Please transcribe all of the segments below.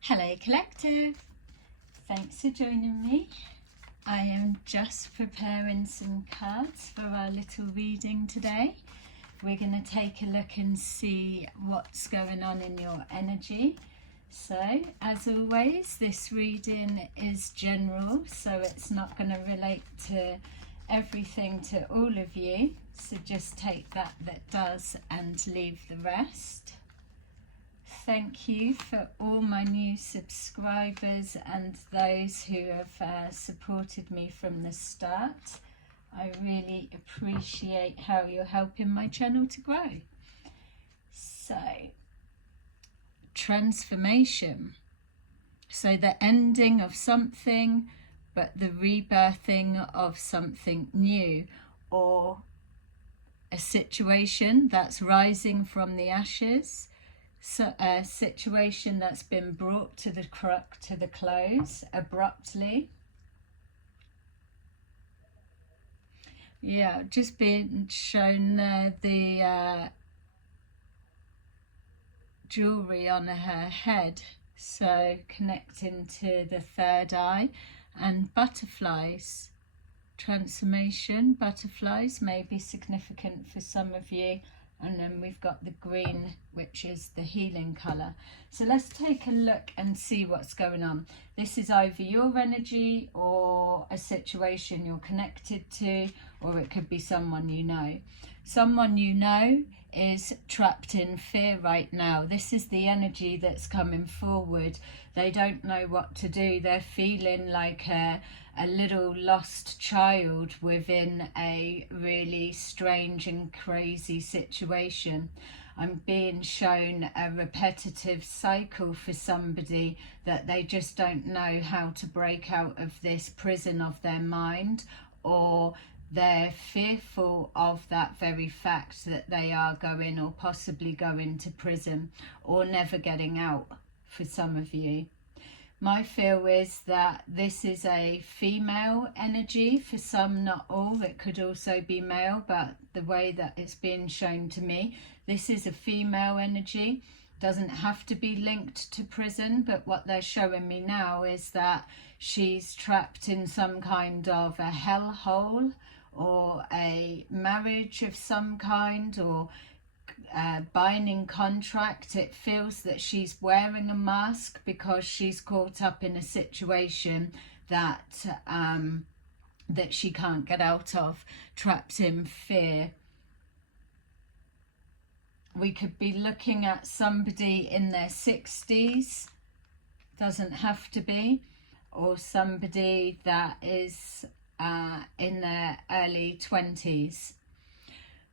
Hello Collective, thanks for joining me. I am just preparing some cards for our little reading today. We're going to take a look and see what's going on in your energy. So, as always, this reading is general, so it's not going to relate to everything to all of you. So just take that does and leave the rest. Thank you for all my new subscribers and those who have supported me from the start. I really appreciate how you're helping my channel to grow. So, transformation. So the ending of something, but the rebirthing of something new, or a situation that's rising from the ashes. So a situation that's been brought to the close abruptly. Yeah, just being shown the jewelry on her head, so connecting to the third eye, and butterflies. Transformation, butterflies may be significant for some of you. And then we've got the green, which is the healing colour. So let's take a look and see what's going on. This is either your energy or a situation you're connected to, or it could be someone you know. Someone you know is trapped in fear right now. This is the energy that's coming forward. They don't know what to do. They're feeling like a little lost child within a really strange and crazy situation. I'm being shown a repetitive cycle for somebody that they just don't know how to break out of this prison of their mind, or they're fearful of that very fact that they are going or possibly going to prison or never getting out for some of you. My feel is that this is a female energy for some, not all. It could also be male, but the way that it's being shown to me, this is a female energy. Doesn't have to be linked to prison, but what they're showing me now is that she's trapped in some kind of a hellhole, or a marriage of some kind, or binding contract. It feels that she's wearing a mask because she's caught up in a situation that that she can't get out of, trapped in fear. We could be looking at somebody in their 60s, doesn't have to be, or somebody that is in their early 20s.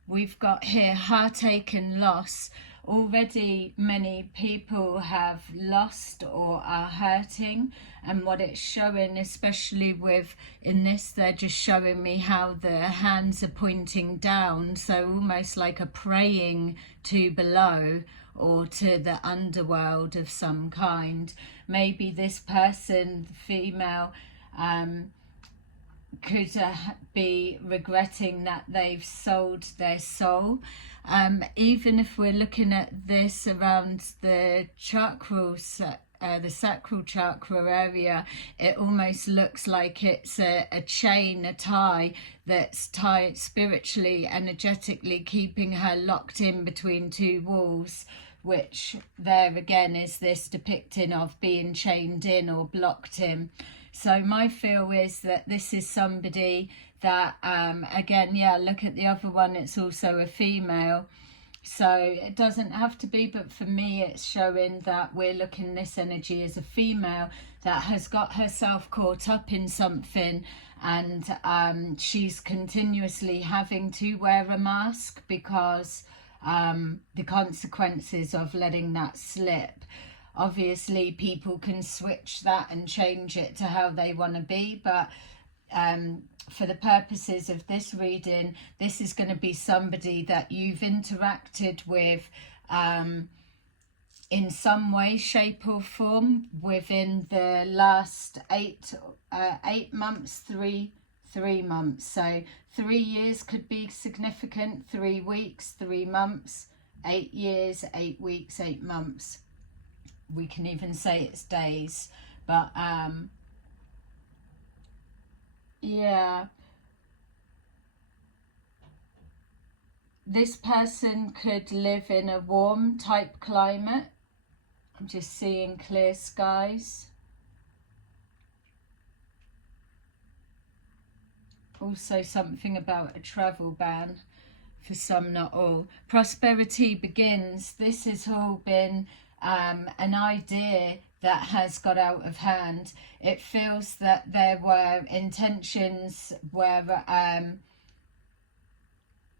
We've got here heartache and loss. Already many people have lost or are hurting, and what it's showing, especially with in this, they're just showing me how the hands are pointing down, so almost like a praying to below or to the underworld of some kind. Maybe this person, female, could be regretting that they've sold their soul. Even if we're looking at this around the chakras, the sacral chakra area, it almost looks like it's a chain, a tie that's tied spiritually, energetically, keeping her locked in between two walls, which there again is this depicting of being chained in or blocked in. So my feel is that this is somebody that, again, yeah, look at the other one, it's also a female. So it doesn't have to be, but for me it's showing that we're looking this energy as a female that has got herself caught up in something, and she's continuously having to wear a mask because the consequences of letting that slip. Obviously, people can switch that and change it to how they want to be, but for the purposes of this reading, this is going to be somebody that you've interacted with in some way, shape or form within the last 8 months, three months. So 3 years could be significant, 3 weeks, 3 months, 8 years, 8 weeks, 8 months. we can even say it's days, but yeah, this person could live in a warm type climate. I'm just seeing clear skies. Also something about a travel ban for some, not all. Prosperity begins. This has all been an idea that has got out of hand. It feels that there were intentions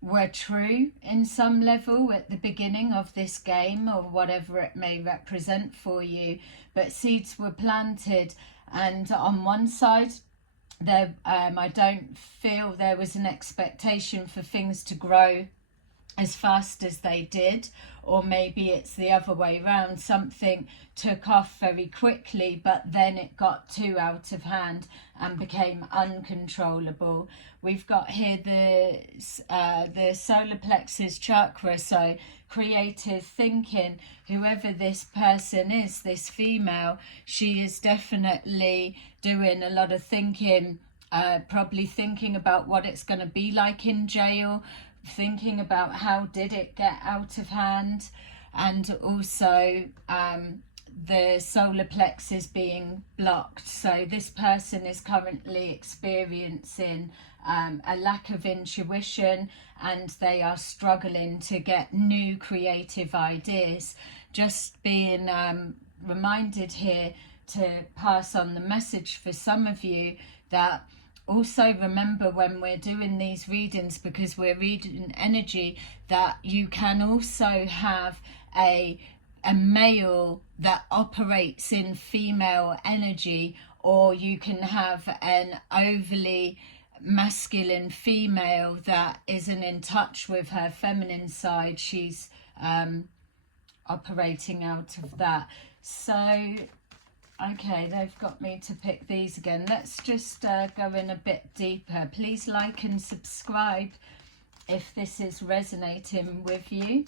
were true in some level at the beginning of this game, or whatever it may represent for you, but seeds were planted, and on one side there I don't feel there was an expectation for things to grow as fast as they did, or maybe it's the other way around. Something took off very quickly, but then it got too out of hand and became uncontrollable. We've got here the solar plexus chakra, so creative thinking. Whoever this person is, this female, she is definitely doing a lot of thinking, probably thinking about what it's going to be like in jail, thinking about how did it get out of hand, and also the solar plexus being blocked. So this person is currently experiencing a lack of intuition, and they are struggling to get new creative ideas. Just being reminded here to pass on the message for some of you that also remember when we're doing these readings, because we're reading energy, that you can also have a male that operates in female energy, or you can have an overly masculine female that isn't in touch with her feminine side. She's operating out of that. So okay, they've got me to pick these again. Let's just go in a bit deeper. Please like and subscribe if this is resonating with you.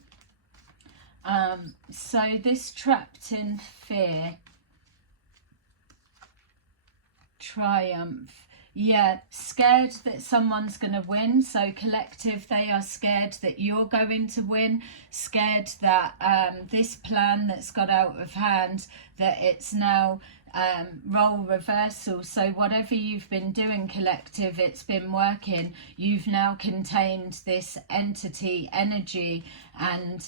So this trapped in fear, triumph. Yeah, scared that someone's going to win. So collective, they are scared that you're going to win, scared that this plan that's got out of hand, that it's now role reversal. So whatever you've been doing, collective, it's been working. You've now contained this entity energy, and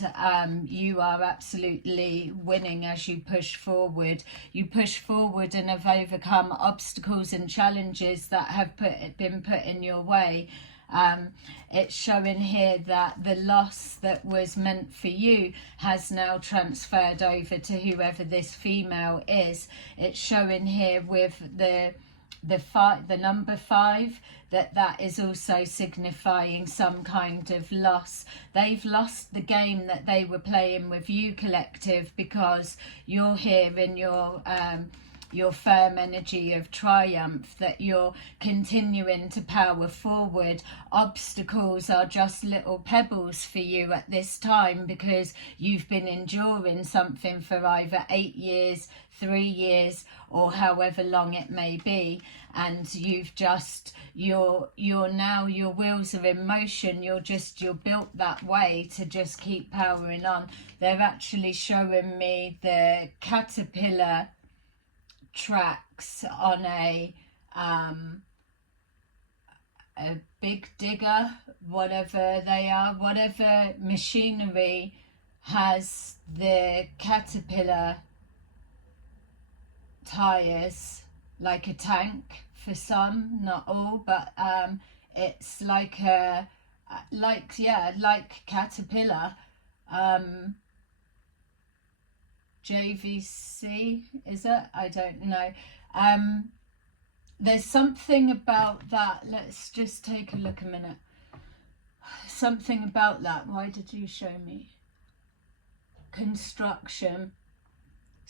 you are absolutely winning as you push forward. You push forward and have overcome obstacles and challenges that have been put in your way. It's showing here that the loss that was meant for you has now transferred over to whoever this female is. It's showing here with the number 5, that is also signifying some kind of loss. They've lost the game that they were playing with you, collective, because you're here in your firm energy of triumph, that you're continuing to power forward. Obstacles are just little pebbles for you at this time, because you've been enduring something for either 8 years, 3 years, or however long it may be, and you've just you're now, your wheels are in motion. You're built that way to just keep powering on. They're actually showing me the caterpillar tracks on a big digger, whatever they are, whatever machinery has the caterpillar tires, like a tank for some, not all, but it's like caterpillar. JVC, is it? I don't know. There's something about that. Let's just take a look a minute. Something about that. Why did you show me? Construction.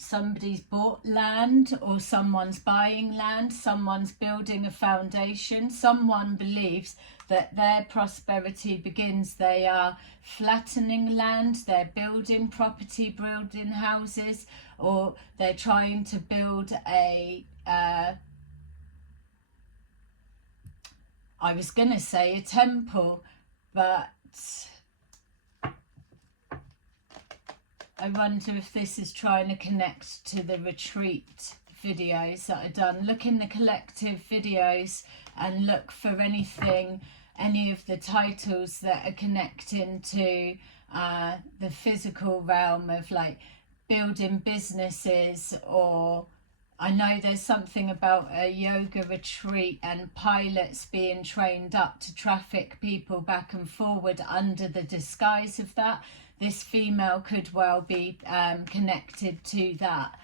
somebody's bought land, or someone's buying land, someone's building a foundation, someone believes that their prosperity begins. They are flattening land, they're building property, building houses, or they're trying to build a I was going to say a temple, but I wonder if this is trying to connect to the retreat videos that are done. Look in the collective videos and look for anything, any of the titles that are connecting to the physical realm of like building businesses, or I know there's something about a yoga retreat and pilots being trained up to traffic people back and forward under the disguise of that. This female could well be connected to that.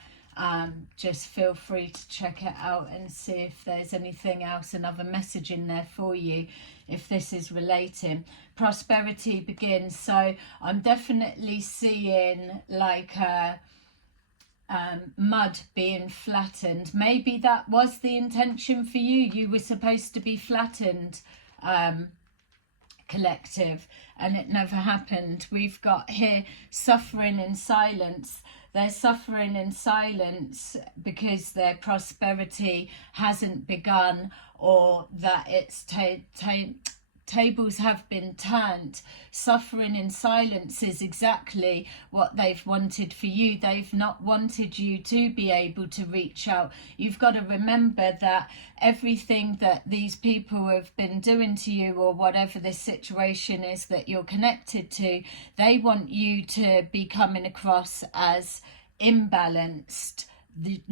Just feel free to check it out and see if there's anything else, another message in there for you, if this is relating. Prosperity begins. So I'm definitely seeing like mud being flattened. Maybe that was the intention for you. You were supposed to be flattened, collective, and it never happened. We've got here suffering in silence. They're suffering in silence because their prosperity hasn't begun, or that it's tables have been turned. Suffering in silence is exactly what they've wanted for you. They've not wanted you to be able to reach out. You've got to remember that everything that these people have been doing to you, or whatever this situation is that you're connected to, they want you to be coming across as imbalanced,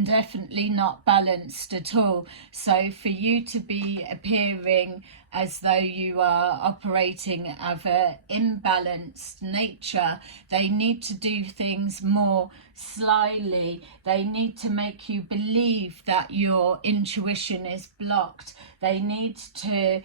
definitely not balanced at all. So for you to be appearing as though you are operating of an imbalanced nature, they need to do things more slyly. They need to make you believe that your intuition is blocked. They need to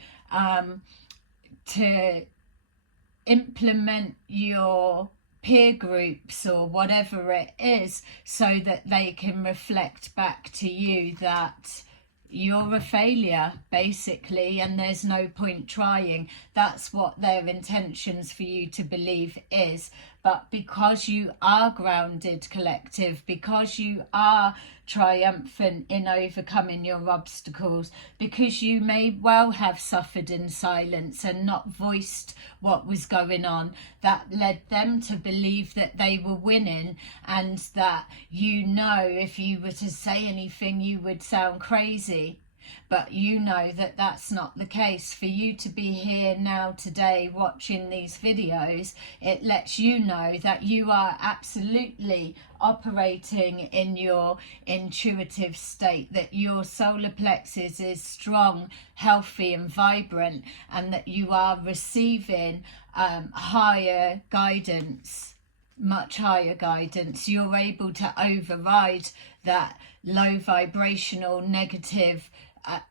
implement your peer groups or whatever it is, so that they can reflect back to you that you're a failure, basically, and there's no point trying. That's what their intentions for you to believe is. But because you are grounded, collective, because you are triumphant in overcoming your obstacles, because you may well have suffered in silence and not voiced what was going on, that led them to believe that they were winning, and that, you know, if you were to say anything you would sound crazy. But you know that that's not the case. For you to be here now today watching these videos, it lets you know that you are absolutely operating in your intuitive state, that your solar plexus is strong, healthy and vibrant, and that you are receiving higher guidance, much higher guidance. You're able to override that low vibrational negative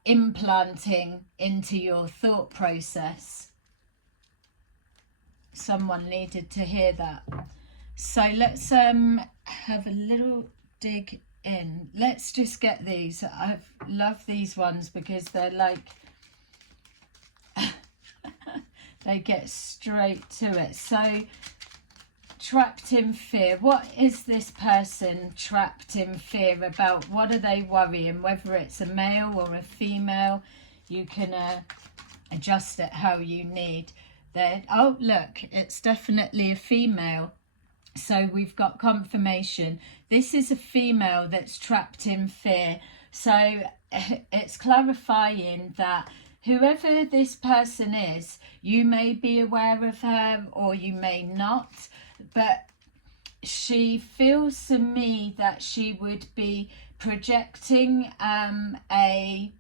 implanting into your thought process. Someone needed to hear that. So let's have a little dig in. Let's just get these. I love these ones because they're like they get straight to it. So, trapped in fear. What is this person trapped in fear about? What are they worrying? Whether it's a male or a female, you can adjust it how you need. Oh, look, it's definitely a female. So we've got confirmation. This is a female that's trapped in fear. So it's clarifying that whoever this person is, you may be aware of her or you may not, but she feels to me that she would be projecting a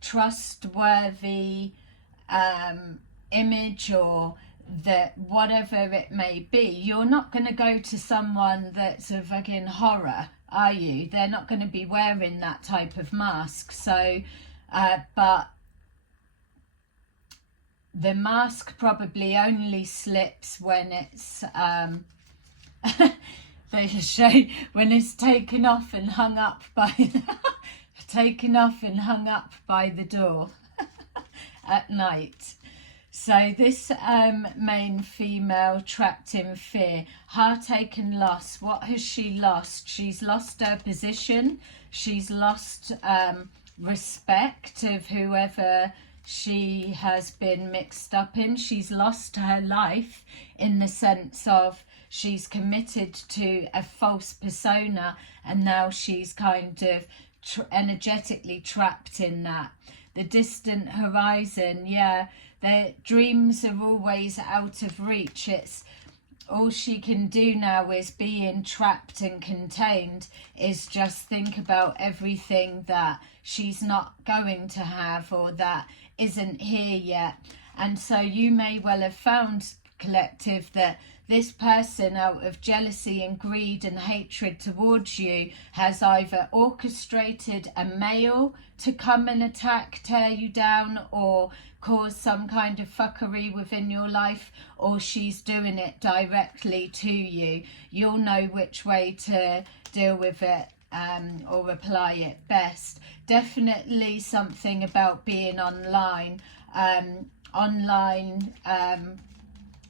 trustworthy image, or that whatever it may be. You're not going to go to someone that's a fucking horror, are you? They're not going to be wearing that type of mask. So but the mask probably only slips when it's They show when it's taken off and hung up by taken off and hung up by the door at night. So this main female trapped in fear, heartache and loss. What has she lost? She's lost her position. She's lost respect of whoever she has been mixed up in. She's lost her life in the sense of she's committed to a false persona, and now she's kind of energetically trapped in that. The distant horizon, yeah, their dreams are always out of reach. It's all she can do now is being trapped and contained, is just think about everything that she's not going to have or that isn't here yet. And so you may well have found, collective, that this person, out of jealousy and greed and hatred towards you, has either orchestrated a male to come and attack, tear you down, or cause some kind of fuckery within your life, or she's doing it directly to you. You'll know which way to deal with it or apply it best. Definitely something about being online,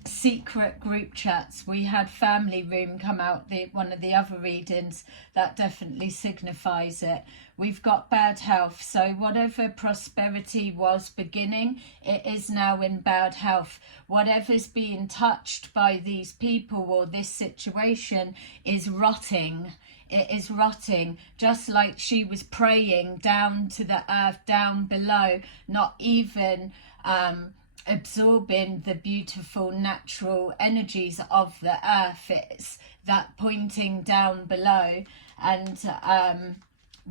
secret group chats. We had family room come out, one of the other readings, that definitely signifies it. We've got bad health, so whatever prosperity was beginning, it is now in bad health. Whatever's being touched by these people or this situation is rotting. It is rotting, just like she was praying down to the earth, down below, not even absorbing the beautiful natural energies of the earth. It's that pointing down below and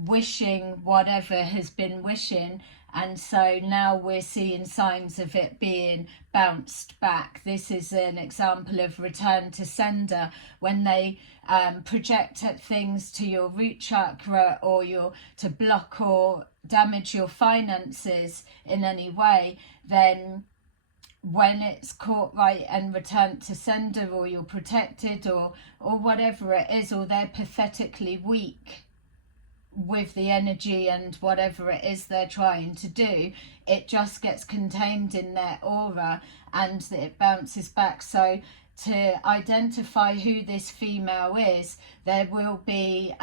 wishing whatever has been wishing, and so now we're seeing signs of it being bounced back. This is an example of return to sender. When they project at things to your root chakra, or to block or damage your finances in any way, then when it's caught right and returned to sender, or you're protected, or whatever it is, or they're pathetically weak with the energy and whatever it is they're trying to do, it just gets contained in their aura and it bounces back. So to identify who this female is, there will be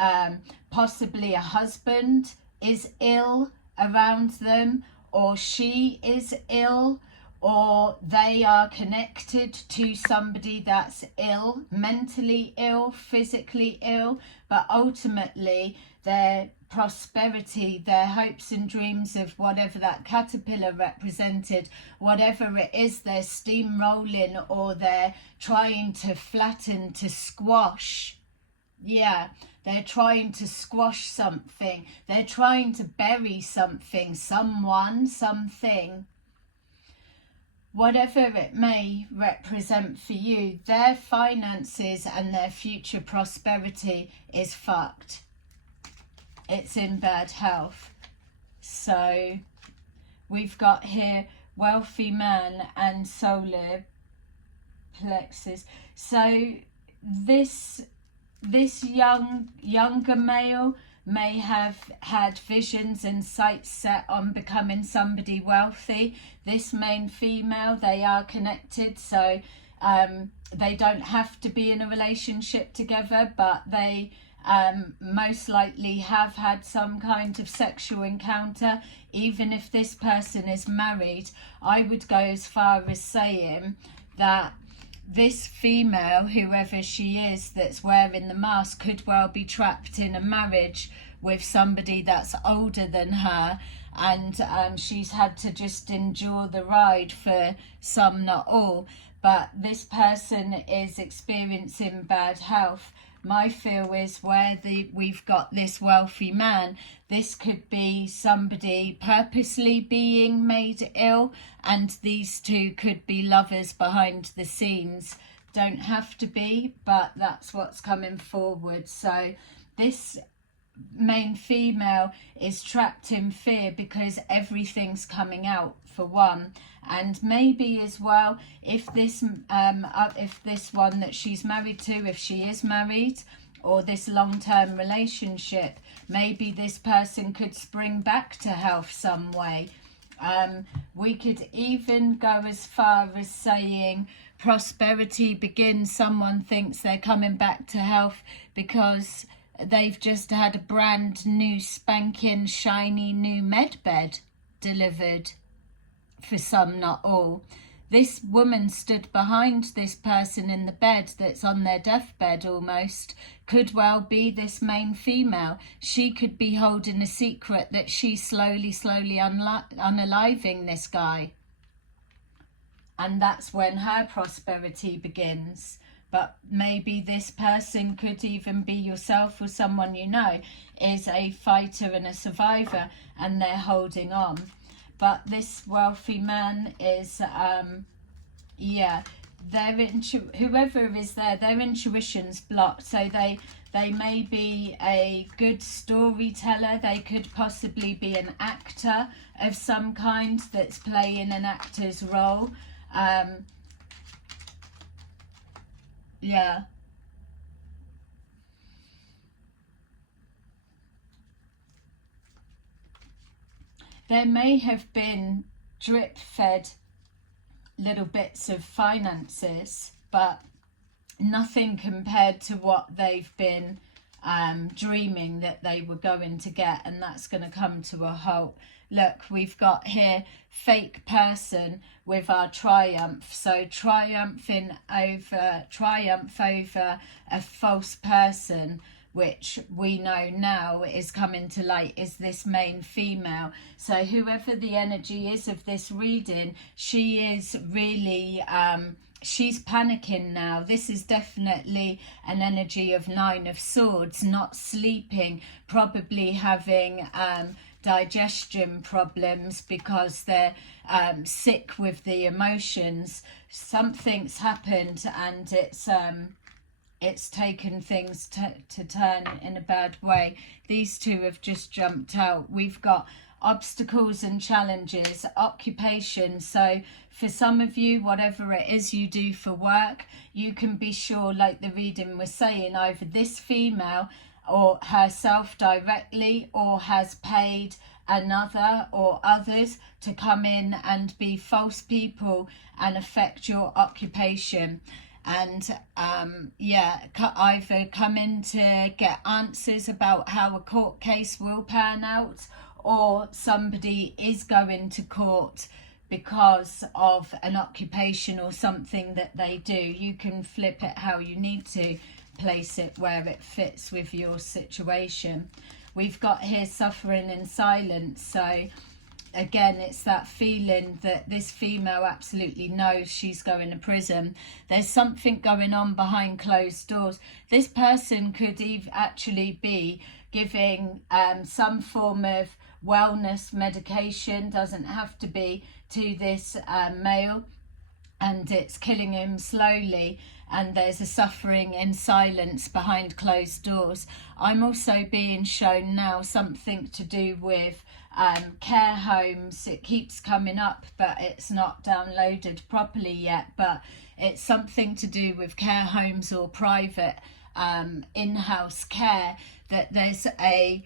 possibly a husband is ill around them, or she is ill, or they are connected to somebody that's ill, mentally ill, physically ill, but ultimately their prosperity, their hopes and dreams of whatever that caterpillar represented, whatever it is they're steamrolling or they're trying to flatten, to squash. Yeah, they're trying to squash something. They're trying to bury something, someone, something. Whatever it may represent for you, their finances and their future prosperity is fucked. It's in bad health. So we've got here wealthy man and solar plexus. So this younger male may have had visions and sights set on becoming somebody wealthy. This main female, they are connected, so they don't have to be in a relationship together, but they most likely have had some kind of sexual encounter. Even if this person is married, I would go as far as saying that this female, whoever she is that's wearing the mask, could well be trapped in a marriage with somebody that's older than her, and she's had to just endure the ride for some, not all. But this person is experiencing bad health. My feel is where we've got this wealthy man, this could be somebody purposely being made ill, and these two could be lovers behind the scenes. Don't have to be, but that's what's coming forward. So this main female is trapped in fear because everything's coming out, for one. And maybe as well, if this one that she's married to, if she is married, or this long-term relationship, maybe this person could spring back to health some way. We could even go as far as saying prosperity begins. Someone thinks they're coming back to health because they've just had a brand new spanking shiny new med bed delivered. For some, not all. This woman stood behind this person in the bed that's on their deathbed almost. Could well be this main female. She could be holding a secret that she's slowly unaliving this guy. And that's when her prosperity begins. But maybe this person could even be yourself or someone you know is a fighter and a survivor, and they're holding on. But this wealthy man is, whoever is there, their intuition's blocked. So they may be a good storyteller. They could possibly be an actor of some kind that's playing an actor's role. Yeah. There may have been drip-fed little bits of finances, but nothing compared to what they've been dreaming that they were going to get, and that's going to come to a halt. Look, we've got here fake person with our triumph. So triumph over a false person, which we know now is coming to light, is this main female. So whoever the energy is of this reading, she is really, she's panicking now. This is definitely an energy of Nine of Swords, not sleeping, probably having digestion problems because they're sick with the emotions. Something's happened and it's taken things to turn in a bad way. These two have just jumped out. We've got obstacles and challenges, occupation. So for some of you, whatever it is you do for work, you can be sure, like the reading was saying, either this female or herself directly or has paid another or others to come in and be false people and affect your occupation. And either come in to get answers about how a court case will pan out, or somebody is going to court because of an occupation or something that they do. You can flip it how you need to, place it where it fits with your situation. We've got here suffering in silence. So again, it's that feeling that this female absolutely knows she's going to prison. There's something going on behind closed doors. This person could actually be giving some form of wellness medication, doesn't have to be, to this male, and it's killing him slowly. And there's a suffering in silence behind closed doors. I'm also being shown now something to do with care homes. It keeps coming up, but it's not downloaded properly yet. But it's something to do with care homes or private in-house care, that there's a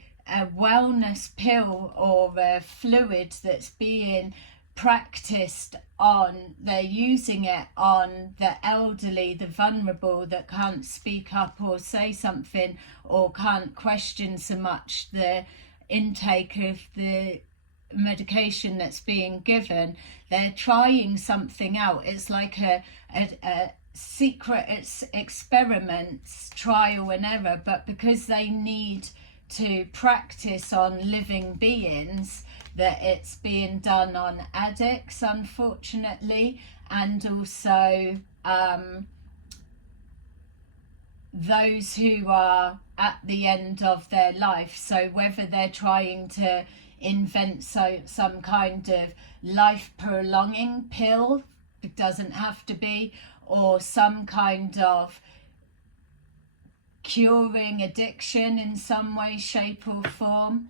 wellness pill or a fluid that's being practiced on, they're using it on the elderly, the vulnerable, that can't speak up or say something or can't question so much the intake of the medication that's being given. They're trying something out. It's like a secret, it's experiments, trial and error, but because they need to practice on living beings, that it's being done on addicts, unfortunately, and also those who are at the end of their life. So whether they're trying to invent some kind of life prolonging pill, it doesn't have to be, or some kind of curing addiction in some way, shape or form.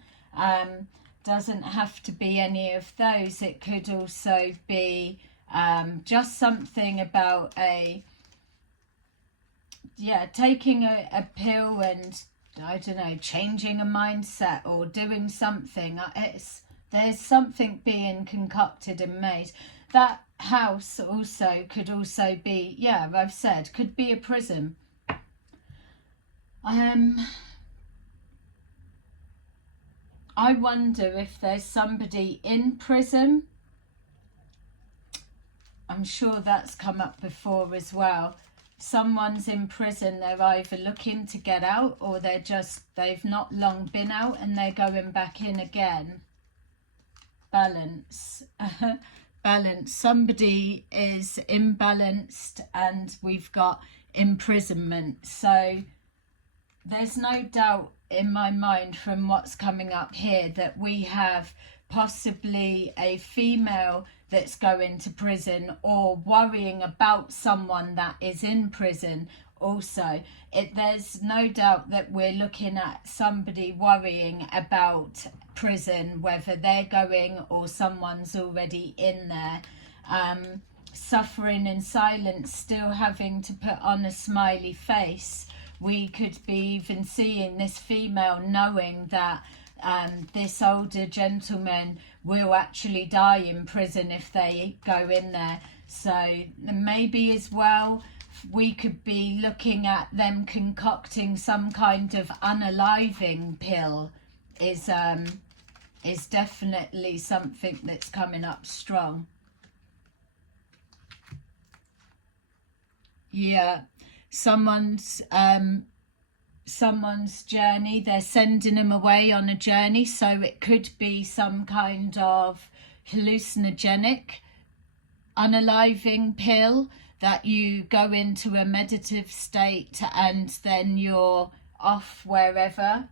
Doesn't have to be any of those. It could also be just something about taking a pill and, I don't know, changing a mindset or doing something. There's something being concocted and made. That house also could also be, I've said, could be a prison. I wonder if there's somebody in prison. I'm sure that's come up before as well. Someone's in prison, they're either looking to get out or they've not long been out and they're going back in again. Balance. Balance. Somebody is imbalanced and we've got imprisonment. So there's no doubt in my mind from what's coming up here that we have possibly a female that's going to prison or worrying about someone that is in prison also. There's no doubt that we're looking at somebody worrying about prison, whether they're going or someone's already in there. Suffering in silence, still having to put on a smiley face. We could be even seeing this female knowing that this older gentleman will actually die in prison if they go in there. So maybe as well we could be looking at them concocting some kind of unaliving pill. Is definitely something that's coming up strong. Yeah, someone's journey, they're sending them away on a journey, so it could be some kind of hallucinogenic unaliving pill that you go into a meditative state and then you're off wherever,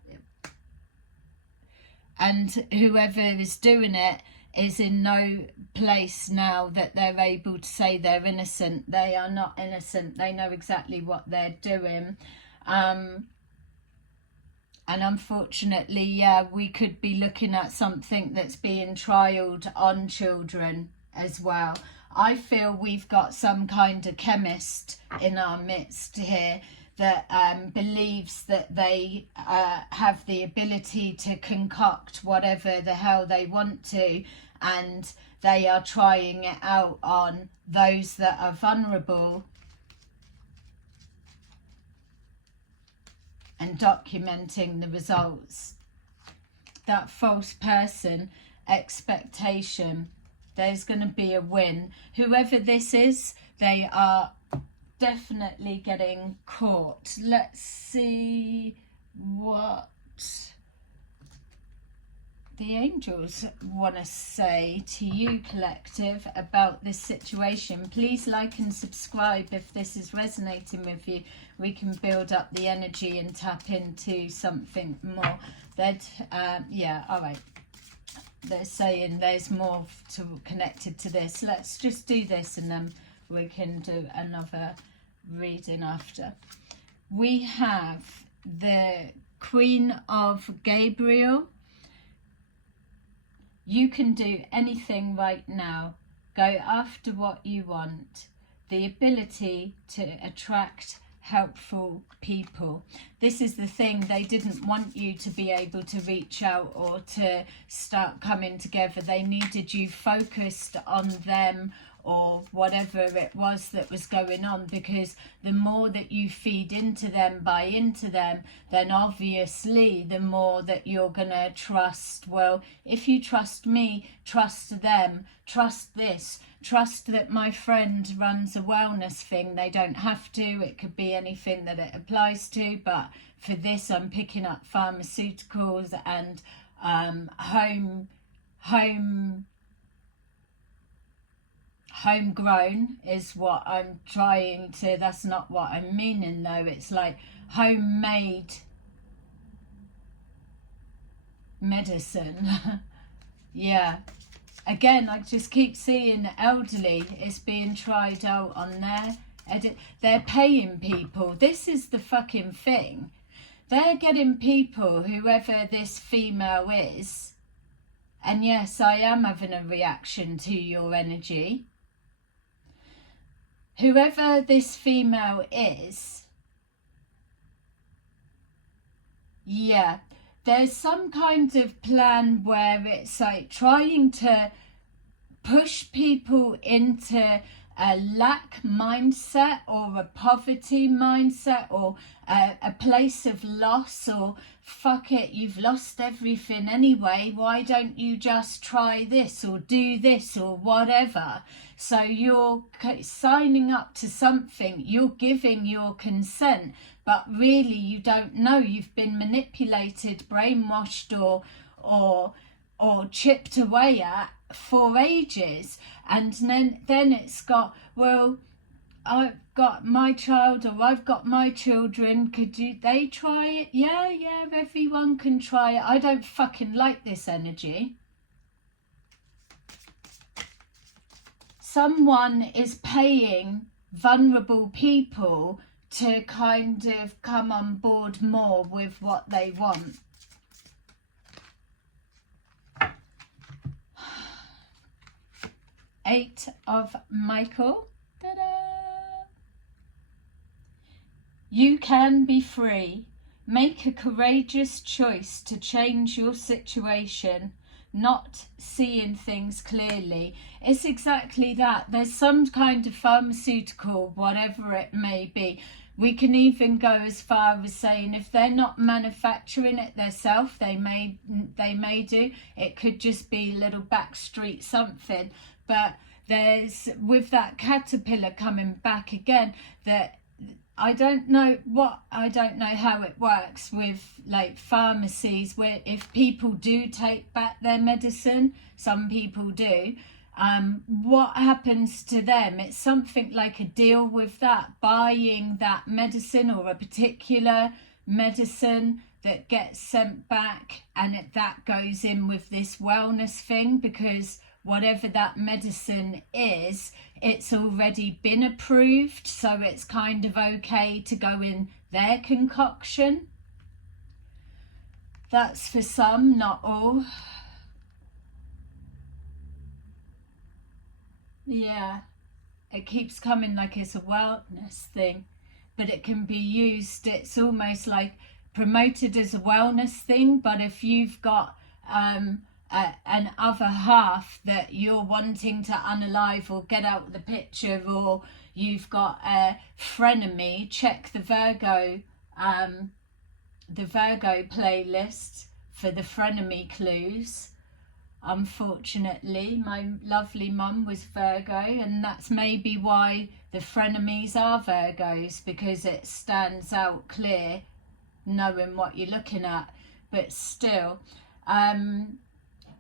and whoever is doing it is in no place now that they're able to say they're innocent. They are not innocent. They know exactly what they're doing. And unfortunately, we could be looking at something that's being trialled on children as well. I feel we've got some kind of chemist in our midst here that believes that they have the ability to concoct whatever the hell they want to, and they are trying it out on those that are vulnerable and documenting the results. That false person, expectation, there's going to be a win. Whoever this is, they are definitely getting caught. Let's see what the angels want to say to you, collective, about this situation. Please like and subscribe if this is resonating with you. We can build up the energy and tap into something more. All right. They're saying there's more connected to this. Let's just do this and then we can do another reading after. We have the Queen of Gabriel. You can do anything right now. Go after what you want. The ability to attract helpful people. This is the thing. They didn't want you to be able to reach out or to start coming together. They needed you focused on them or whatever it was that was going on, because the more that you feed into them, buy into them, then obviously the more that you're gonna trust. Well, if you trust me, trust them, trust this, trust that my friend runs a wellness thing. They don't have to, it could be anything that it applies to, but for this I'm picking up pharmaceuticals and homegrown is what I'm trying to, that's not what I'm meaning though. It's like homemade medicine. Yeah, again, I just keep seeing elderly is being tried out on there. They're paying people. This is the fucking thing. They're getting people, whoever this female is, and yes, I am having a reaction to your energy. Whoever this female is, yeah, there's some kind of plan where it's like trying to push people into a lack mindset or a poverty mindset or a place of loss, or fuck it, you've lost everything anyway, why don't you just try this or do this or whatever. So you're signing up to something, you're giving your consent, but really you don't know, you've been manipulated, brainwashed or chipped away at for ages. And then it's got, well, I've got my child or I've got my children, they try it? Yeah, everyone can try it. I don't fucking like this energy. Someone is paying vulnerable people to kind of come on board more with what they want. Eight of Michael. Ta-da! You can be free. Make a courageous choice to change your situation, not seeing things clearly. It's exactly that. There's some kind of pharmaceutical, whatever it may be. We can even go as far as saying if they're not manufacturing it themselves, they may do. It could just be a little backstreet something. But there's, with that caterpillar coming back again, that I don't know how it works with like pharmacies, where if people do take back their medicine, some people do, what happens to them? It's something like a deal with that, buying that medicine or a particular medicine that gets sent back, and that goes in with this wellness thing, because whatever that medicine is, it's already been approved, so it's kind of okay to go in their concoction. That's for some, not all. Yeah, it keeps coming like it's a wellness thing, but it can be used, it's almost like promoted as a wellness thing, but if you've got an other half that you're wanting to unalive or get out of the picture, or you've got a frenemy, check the Virgo playlist for the frenemy clues. Unfortunately, my lovely mum was Virgo, and that's maybe why the frenemies are Virgos, because it stands out clear knowing what you're looking at. But still,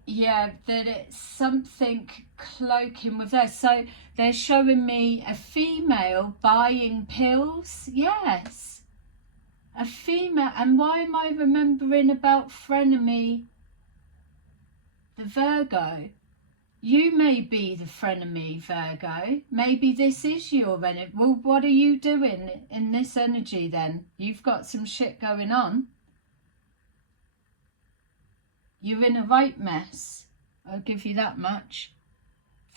yeah, that it's something cloaking with that. So they're showing me a female buying pills. Yes, a female. And why am I remembering about frenemy? The Virgo. You may be the frenemy, Virgo. Maybe this is your energy. Well, what are you doing in this energy then? You've got some shit going on. You're in a right mess. I'll give you that much.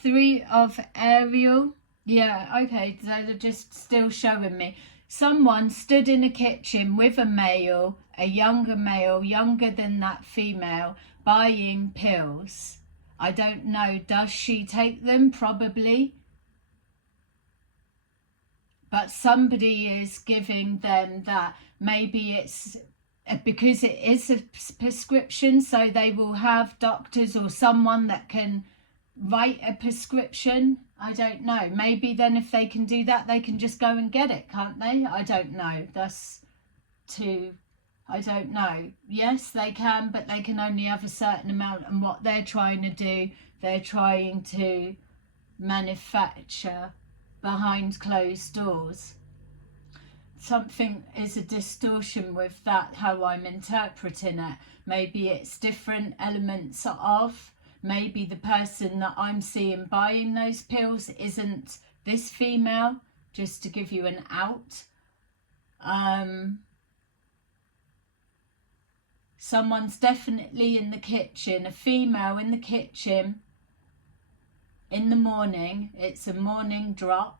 Three of Ariel. Yeah, okay, so they're just still showing me. Someone stood in a kitchen with a male, a younger male, younger than that female, buying pills. I don't know, does she take them? Probably. But somebody is giving them that. Maybe it's because it is a prescription, so they will have doctors or someone that can write a prescription. I don't know. Maybe then if they can do that, they can just go and get it, can't they? I don't know. I don't know. Yes, they can, but they can only have a certain amount, and what they're trying to do, they're trying to manufacture behind closed doors. Something is a distortion with that, how I'm interpreting it. Maybe it's different elements of, maybe the person that I'm seeing buying those pills isn't this female, just to give you an out. Someone's definitely in the kitchen, a female in the kitchen in the morning. It's a morning drop.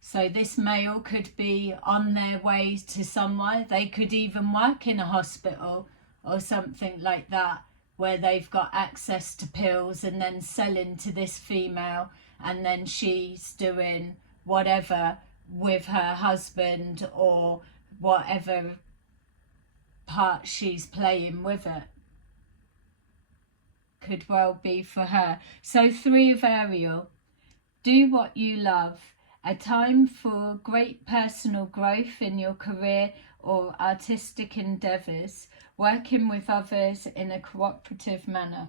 So this male could be on their way to somewhere. They could even work in a hospital or something like that, where they've got access to pills and then selling to this female, and then she's doing whatever with her husband or whatever part she's playing with it. Could well be for her. So 3 of Ariel, do what you love. A time for great personal growth in your career or artistic endeavours, working with others in a cooperative manner.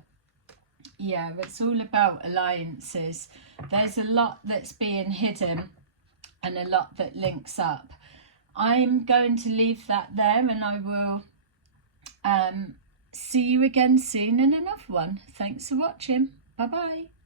Yeah, it's all about alliances. There's a lot that's being hidden and a lot that links up. I'm going to leave that there, and I will see you again soon in another one. Thanks for watching. Bye bye.